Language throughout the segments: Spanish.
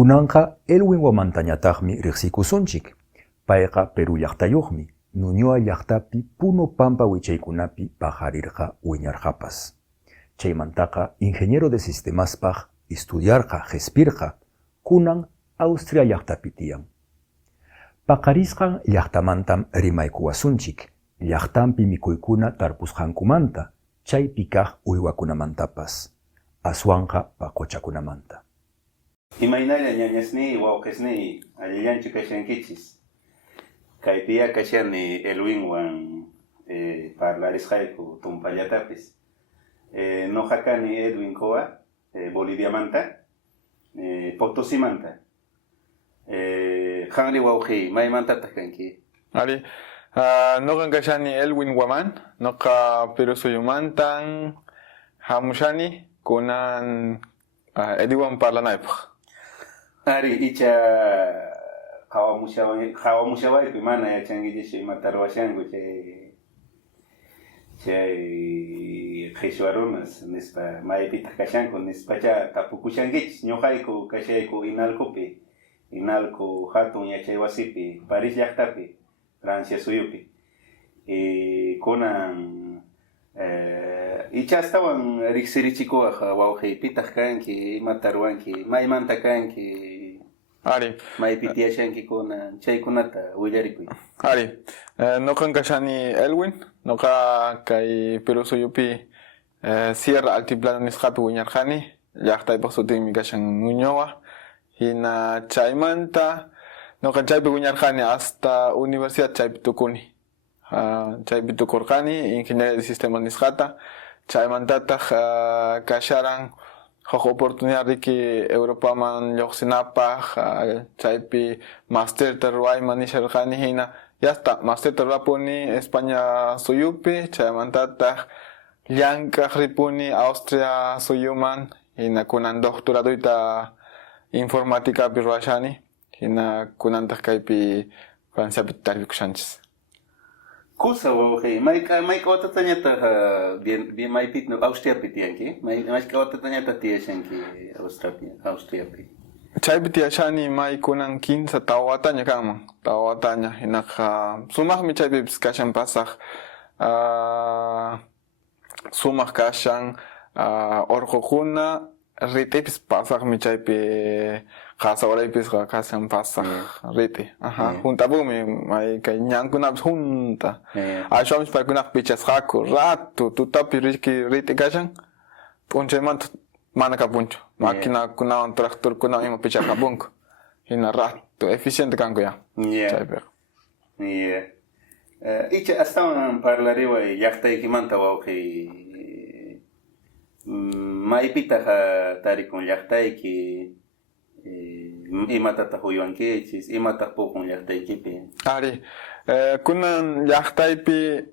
Kunanqa Elwin Wamantañataqmi riqsikusunchik. Payqa Peru llaqtayuqmi, Ñuñoa llaqtapi Puno Pampa wichaykunapi pajarirqa wiñarqapas. Chaymantaqa ingeniero de sistemaspaq estudiarqa qespirqa, kunan Austria llaqtapi tiyan. Paqarisqan llaqtamantam rimaykuwasunchik, llaqtanpi mikuykuna tarpusqankumanta, chaypi kaq uywakunamantapas, aswanqa paquchakunamanta. Imaynalla ñañasniy wawqisniy allillanchu kashankichis. Kaypiya kashani Elwinwan parlarisqayku tumpallatapis. Noqa kani Edwin Coa, Boliviamanta, Potosimanta. Qanri wawqi maymantataq kanki? Ari, noqa kashani Elwin Waman, noqa Perú suyumantan hamushani kunan Edwin parlanaypaq. Ari, icha qawamushawaypi mana yachankichis imata ruwashanku chay qhichwarunas nispa maypitaq kashanku nispacha tapukushankichis ñuqayku kashayku Inalco hatun yachay wasipi Paris llaqtapi Francia suyupi kunan ichastawan riqsirichikuwaq wawqi pitaq kanki imata ruwanki maymanta kanki Ari, maypi tiyashanki kunan chaykunata willarikuy. Ari, noqa kashani Elwin, noqa kay Perú suyupi Sierra Altiplano nisqapi wiñarqani, llaqtaypaq sutinmi kashan Ñuñoa, hina chaymanta noqa chaypi wiñarqani hasta Universidad chaypi tukuni. Chaypi tukurqani, Ingeniería de Sistemas nisqata, chaymantataq kasharan huk oportunidad riki Europaman lluqsinapaq, chaypi masterta ruwayman nisharqani hina yasta masterta ruwapuni España suyupi, chaymantataq llank'aq ripuni Austria suyuman, hina kunan doctoraduyta informáticapi ruwashani, hina kunantaq kaypi Franciapi tarpukushanchis. Kusa wawqi, mayka watatañataq maypit Austriapi tiyanki? Mayka watatañataq tiyashanki Austriapi? Chaypi tiyashani may kunan 15 tawa wataña kanman, tawa wataña, hinaqa sumaqmi chaypipis kashan pasaq sumaq kashan urqukuna ritipis pasaqmi chaypi qasa uraypisqa kashan pasaq riti. Juntapunmi may kay ñankunapis junta. Ashwanpis paykunaq pichasqaku ratu tutapi riti kashan p'unchaymanta mana kapunchu. Makinakunawan tractorkunawan ima pichakapunku. Hina ratu eficiente kanku ya. Chaypiqa. Icha astawan parlariway llaqtaykimanta wawqi maypitaq tarikun llaqtayki imatataq uywankichis, imataq puqun llaqtaykipi? Ari, kunan llaqtaypi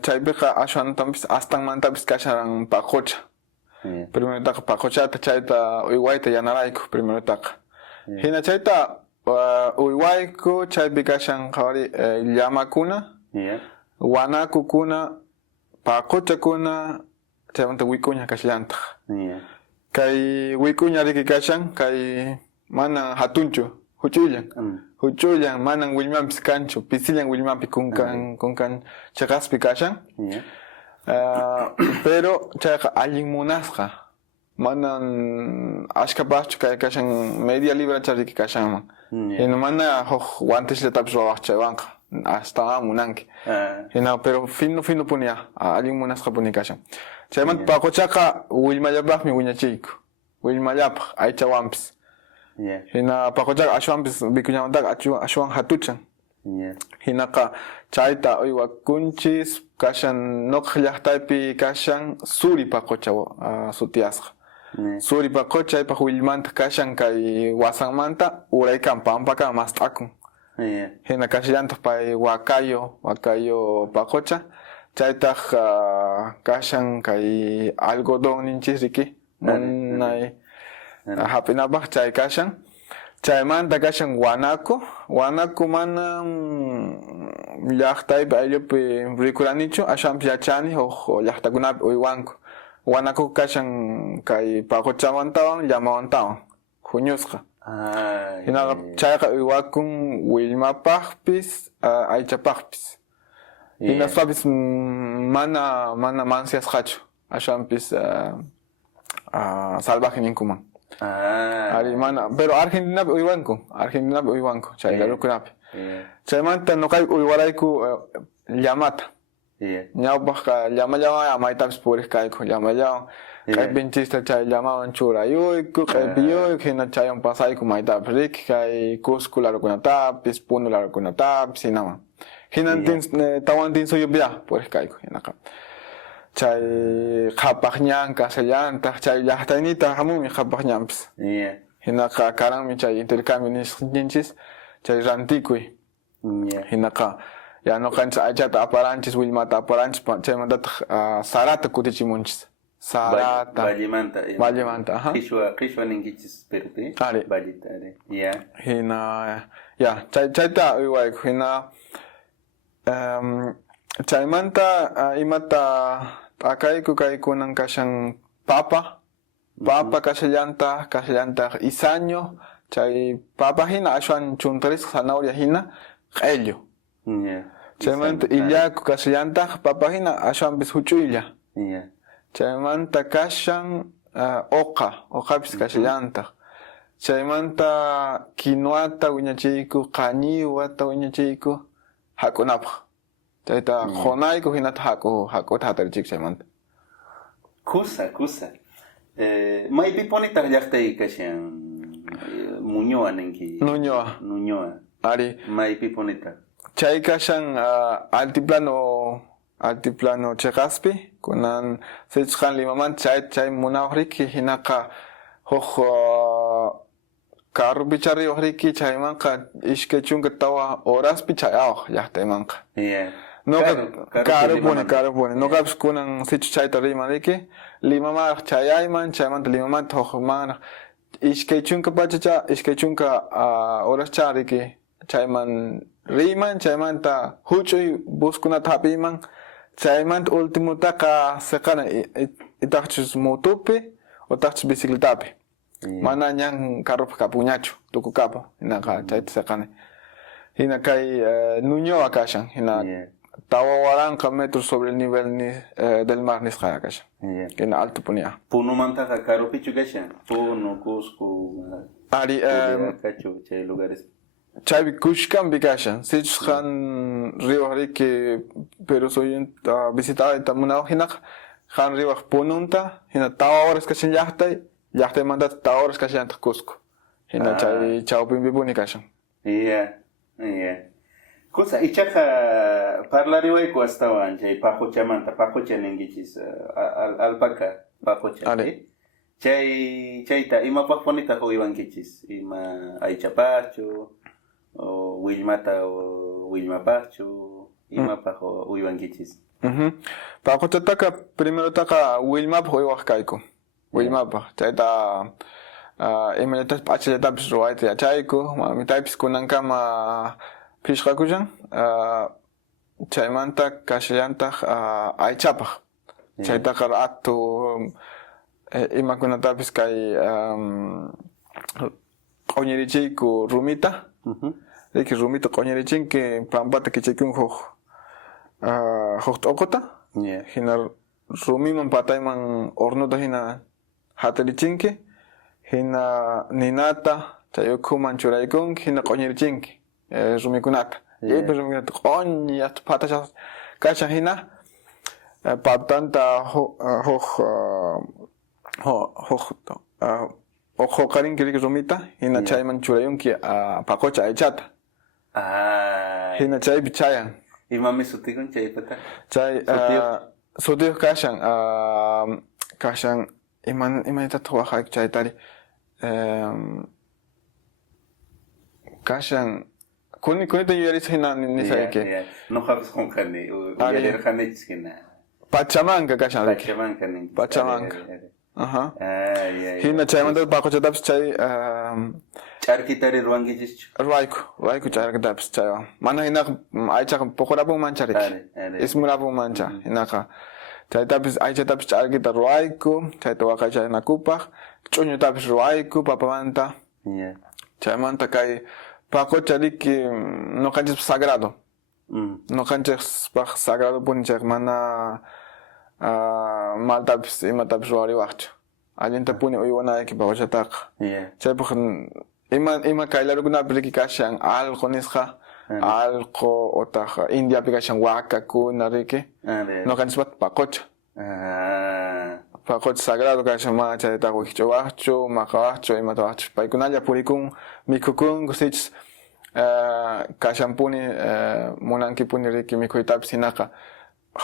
chaypiqa ashwantampis astanmantapis kasharan paqucha. Primerutaqa paquchata chayta uywayta yanarayku primerutaqa. Hina chayta uywayku chaypi kashan qawari llamakuna, wanakukuna, paquchakuna, chaymanta wikuña kashllantaq. Kay wikuña riki kashan kay manan hatunchu huchullan manan willmanpis kanchu pisillan willmanpi kunkan chaqaspi kashan pero chayqa allin munasqa manan ashkapaqchu kay kashan media libracha riki kashanman hina mana huk wantishlatapis ruwaq chaywanqa hasta munanki hina pero fino punya allin munasqa puni kashan chaymanta paquchaqa willmallapaqmi wiñachiyku willmallapaq aychawanpis hina paquchaqa ashwanpis wikuñamantaqa ashwan hatuchan hinaqa chayta uywakunchis kashan noqa llaqtaypi kashan suri paqucha sutiyasqa suri paqucha chaypaq willmanta kashan kay wasanmanta uraykan pampakan mas t'akun hina kashllantaq pay wakayo paqucha chaytaq kashan kay algodón ninchis riki munay hap'inapaq chay kashan chaymanta kashan wanaku manan llaqtaypi ayllupi rikuranichu ashwanpis yachani huk llaqtakunapi uywanku wanaku kashan kay paquchamantawan llamawantawan huñusqa Hina chayqa uywakun willmapaqpis aychapaqpis. Hina swapis mana mansiasqachu. Ashampis salvaje ninkuman. Ari mana, pero Argentinapi uywanku, chay garukunapi. Chaymanta nuqayku uywarayku llamata. Ñawpaq llama amaytapis puriqkayku llamallawan. Kay pinchista chay llamawan churayuyku, q'ipiyuyku, hina chaywan pasayku maytapis riki, kay Cusco larukunatapis, Puno larukunatapis, hinaman. Hinantin tawantin suyupya puriqkayku hinaqa. Chay qhapaq ñan kasallantaq chay llaqtaynita hamunmi qhapaq ñanpis. Hinaqa karanmi chay intercambio nisqninchis chay rantikuy. Hinaqa ya nuqanchis aychata aparanchis willmata aparanchis chaymantataq sarata kutichimunchis. Sarata. Vallemanta, ajá. Qishwa ninkichis Perupi. Vallita, Hina ya chayta uywayku hina chaymanta imata akayku kaykunan kashan papa kashallanta isaño chay papa hina ashwan chuntarisqa zanahoria hina q'ellu chaymanta illaku kashallanta papa hina ashwanpis huch'uylla chaymanta kashan oqapis kashallanta chaymanta quinoata wiñachiyku qañiwata wiñachiyku hak'unapaq chayta qunayku hinata hakuta hatarichik chaymanta. Kusa. Maypi punitaq llaqtay kashan Muñoa ninki. Nuñoa. Ari. Maypi punitaq. Chay kashan altiplano Cheqaspi kunan sichqan Limamanta chay munawaq riki hinaqa huk carro bicharriwaq riki chaymanqa ishkay chunka tawa horaspi chay awaq llaqtaymanqa. Caro pone. Noqapis kunan sichu chayta riman riki Limamaraq chayayman chaymanta Limamanta hukmanaq ishkay chunka pachacha ishkay chunka horascha riki chayman riman chaymanta huch'uy buskunata hapiyman chaymanta ultimutaqa seqana itaqchus motopi utaqchus bicicletapi. Mana ñan carropi kapuñachu tukukapa hinaqa chayta seqani. Hina kay Nuñoa kashan hina tawa waranqa metros sobre el nivel del mar nisqaya kashan. Hina alto punia. Punumantaqa carropichu kashan. Puno, Cusco. Ari kachu chay lugares. Chaypi kushkanpi kashan. Sichusqan riwaq riki pero soy visitadayta munawaq hinaqa qan riwaq pununta hina tawa horas kashan llaqtaymanta tawa horas kashallantaq Cusco. Hina chay chawpinpi puni kashan. Kusa ichaqa parlariwayku astawan chay paquchamanta paqucha ninkichis alpaca paqucha. Chayta imapaq punitaq uywankichis ima aychapaqchu o willmata o willmapaqchu imapaq uywankichis. Paquchataqa primero taqa willmapaq uywaq kayku. Willmapaq chayta imallatas p'achallatapis ruwayta yachayku mamitaypis kunankama phishqakushan chaymanta kashallantaq aychapaq chaytaqa ratu imakunatapis kay q'uñirichiyku rumita riki rumita q'uñirichinki pampata kichaykun huk t'uquta hina rumiman patayman hornuta hina hatarichinki hina ninata chay ukhuman churaykunki hina q'uñirichinki rumikunata yaypi rumikunata q'uñiyata patashaq kashan hina patanta huqarinki riki rumita hina chayman churayunki paqucha aychata hina chaypi chayan Imami sutikun chaypata? Chay sutiq kashan imanitata waqayku chaytari kashan kunita yuyarisqa hina nisayki nuqapis qunqani yuyarirqanichis hina Pachamanca kashan riki Pachamanca hina chaymanta paquchatapis chay ch'arkitari ruwankichischu ruwayku ch'arkitapis chaywan mana hinaqa aychaqa puqurapunmancha riki ismurapunmancha hinaqa chaytapis aychatapis ch'arkita ruwayku chayta waqaychanankupaq ch'uñutapis ruwayku papamanta chaymanta kay paqucha riki no kanchis sagrado no kanchis sagrado puni chay mana maltapis imatapis ruwariwaqchu allinta puni uywanayki paquchataqa chaypaq ima kaylarukunapi riki kashan alqo nisqa alqo otaq Indiapi kashan wakakuna riki no kanchispata paqucha paqucha sagrado kashan mana chaytaqa wiqch'uwaqchu maqawaqchu imatawaqchu paykunalla purikun mikhukunku sichus kashanpuni munankipuni riki mikhuytapis hinaqa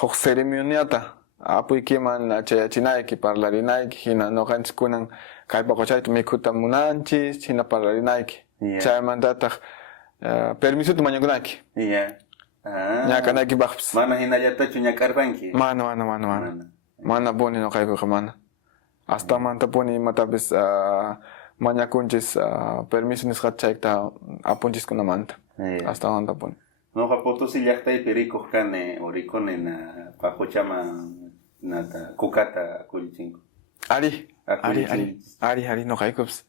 huk ceremoniata apuykiman chayachinayki parlarinayki hina noqanchikkunan kay paquchayta mikhuta munanchis hina parlarinayki chaymantataq permisuta mañakunayki ñakanaykipaqpis mana hinallatachu ñakarpanki mana puni noqaykuqa mana astamanta puni imatapis mañakunchis permiso nisqa chayta apunchiskunamanta astamanta puni noqa Potosí llaqtaypi rikuq kani o rikuni na paquchaman nata kukata kullichinku ari noqaykupis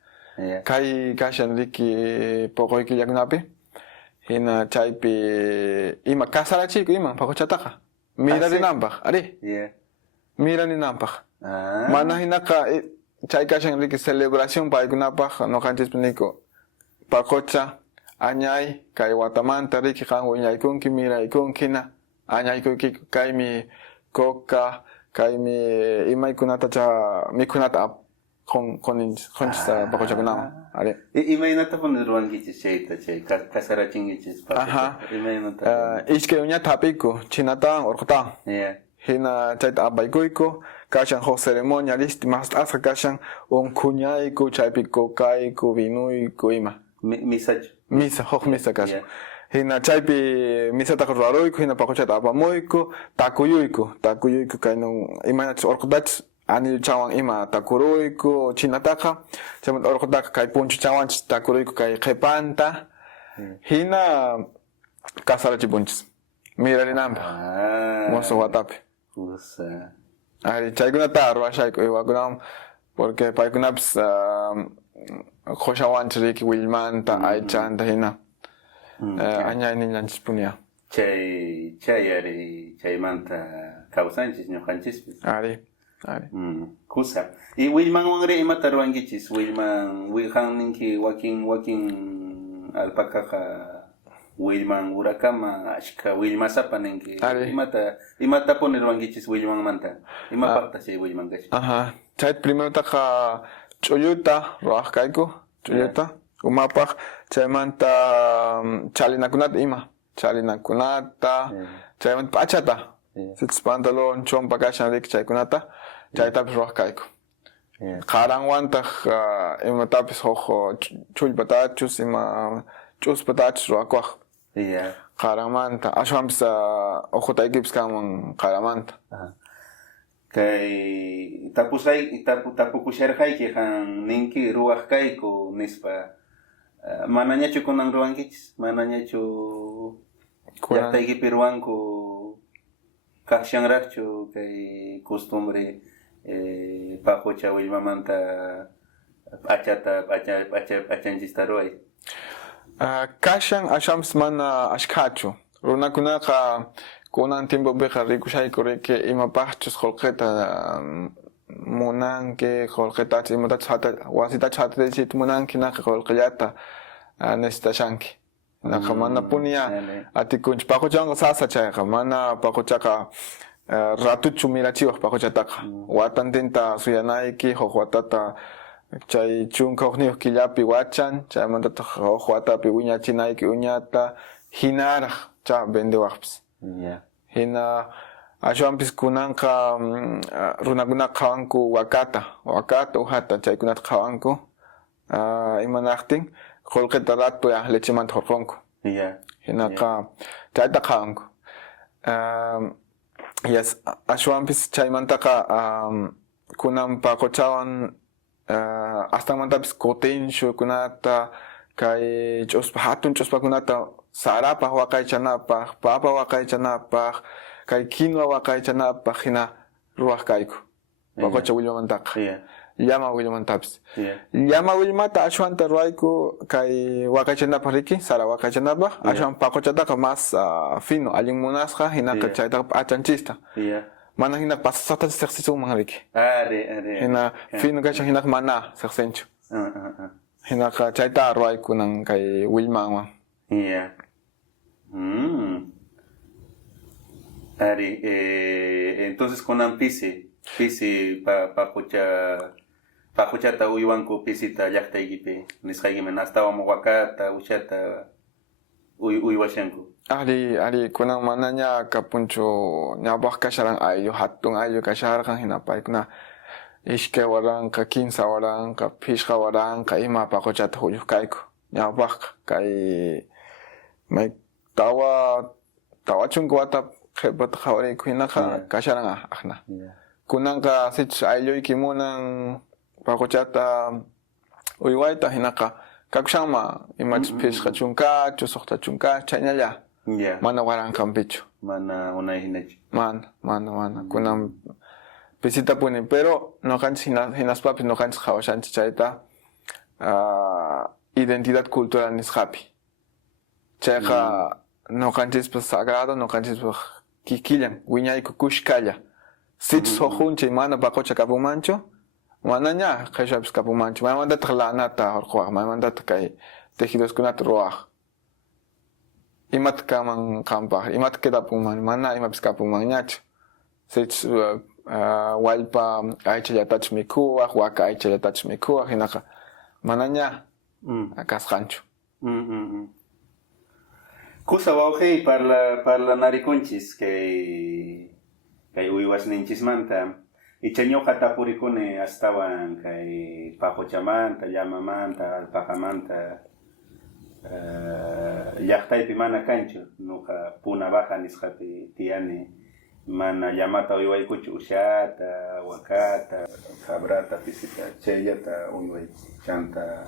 kay kashan riki poqoykillakunapi hina chaypi ima kasarachiyku ima paquchataqa mirarinanpaq miraninanpaq mana hinaqa chay kashan riki celebración paykunapaq noqanchishpi niku paqucha añay kay watamanta riki qan wiñaykunki miraykunkina añaykuykiku kaymi coca kaymi imaykunata cha mikhunata qonchis paquchakunaman imaynatapuni ruwankichis chayta chay kasarachinkichis ishkay uñata hapiku chinatawan urqutawan hina chayta apaykuyku kashan huk ceremonia listi mas asqa kashan unquñayku chaypi cocaayku vinuyku ima huk misa kashan hina chaypi misataqa ruraruyku hina paquchata apamuyku takuyuyku kaynu imaynachis urqutachis anillu chawan ima takuruyku chinataqa chaymanta urqutaqa kay punchu chawanchis takuruyku kay qhipanta hina kasarachipunchis mirarinanpaq musuq watapi ari chaykunata ruwashayku uywakunawan porque paykunapis qushawanchis riki willmanta aychanta hina añayninllanchispunia ari chaymanta kawsanchis ñuqanchispis ari kusa y willmanwanri imata ruwankichis willman wiqanninki wakin alpakaqa willman urakama ashka willmasapa ninki imata puni ruwankichis willmanmanta imapaqta chay willman kashi chayta primerotaqa ch'ulluta ruwaq kayku ch'ulluta umapaq chaymanta chalinakunata chaymanta p'achata sichus pantalon chompa kashan riki chaykunata chaytapis ruwaq kayku qaranwantaq imatapis huk chullpatachus ima ch'uspatachus ruwakuwaq qaranmanta ashwanpis uqutaykipis kanman qaramanta kay tapukusharqayki han ninki ruwaq kayku nispa manañachu kunan ruwankichis manañachu llaqtaykipi ruwanku kashanraqchu kay costumbre paqucha willmamanta p'achanchista ruway kashan ashwanpis mana ashkhachu runakunaqa kunan tiempopiqa rikushayku riki imapaqchus qullqita munanki qullqitachus imatachus wasitachus hatarisita munanki naqa qullqillata necesitashanki naqa mana punia atikunchik paquchawanqa sasa chayqa mana paquchaqa ratuchu mirachiwaq paquchataqa watantinta suyanayki huk watata chay chunka hukniyuq killapi wachan chaymantataq huk watapi wiñachinayki uñata hinaraq cha vendewaqpis hina ashwanpis kunanqa runakunaqa qhawanku wakata uhata chaykunata qhawanku imanaqtin qullqita ratuya lechemanta hurqunku hinaqa chayta qhawanku ashwanpis chaymantaqa kunan paquchawan astanmantapis kutinshukunata kay hatun ch'uspakunata sarapaq waqaychanapaq papa waqaychanapaq kay kinwa waqaychanapaq hina ruwaq kayku paqucha willmamantaqa llama Wilmantapis. Yeah. Llama Wilmata ashwanta ruayku kay wakachanapa riki, sara wakachanapa, ashwan pakochataqa más fino, allin munasqa, hinaka chaytaqa achanchista. Yeah. Mana hinak pasasata seqsisuman riki. Are. Hina fino kashan hinak mana seqsenchu. Hinaka chayta ruayku nang kay Wilmanwan. Yeah. Are, entonces con pisi pakuchata uywanku pisita llaqtaykipi nisqaykiman astawan wakata uchata uywashanku. Ali kunang mananya kapuncho nyabah kasharan ayo hatun ayo kasharan hinapaykuna ishke waranka 15 waranka pishqa waranka ima pakuchata huyukayku nyabah kay may tawa chunku wata khebata khawariku hinaka kasharan ahna. Kunangka sich ayoyki munang pakuchata uywayta hinaka kakshama imachis pishqa chunka chusukta chunka chaynalla mana warankampichu. Mana unay hinachu. Mana kunang pisita puni pero noqanchis hinaspapis noqanchis qhawashanchis chayta identidad cultural nisqapi. Chayqa noqanchispis sagrado noqanchispis kikillan wiñayku kushkalla. Sich soqunchik mana paqucha kapunmanchu manaña qhishapis kapunmanchu maymantataq lanata hurquwaq maymantataq kay tejidoskunata ruwaq imata kaman qampaq imata kedapunman mana imapis kapunmanñachu sich wallpa aychallatachus mikuwaq waka aychallatachus mikuwaq hinaqa manaña kasqanchu. Kusa wawqi parla narikunchis kay uywasninchismanta ichañoqa tapurikuni astawan kay paquchamanta, llamamanta, alpaqamanta llaqtaypi mana kanchu nuqa puna baja nisqapi tiyani mana llamata uywaykuchu ushata, wakata, cabrata, pisita chayllata uywayku chanta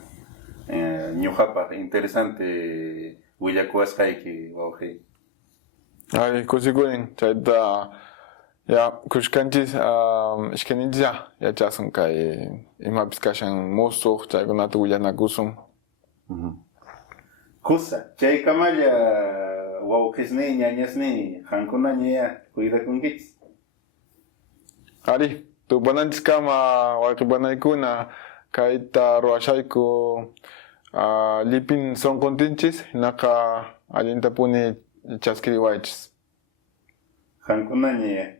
ñuqapaq interesante willakuwasqayki wawqi. Ay kusikurin chayta ya kushkanchis ishkaninchis yachasun kay imapis kashan musuq chaykunata willanakusun. Kusa chaykamalla wawqisni ñañasni qankunaña cuidakunkichis. Ari tupananchis kama wayqipanaykuna kayta ruwashayku lipin sonquntinchis hinaqa allintapuni chaskiriwaychis. Qankunaña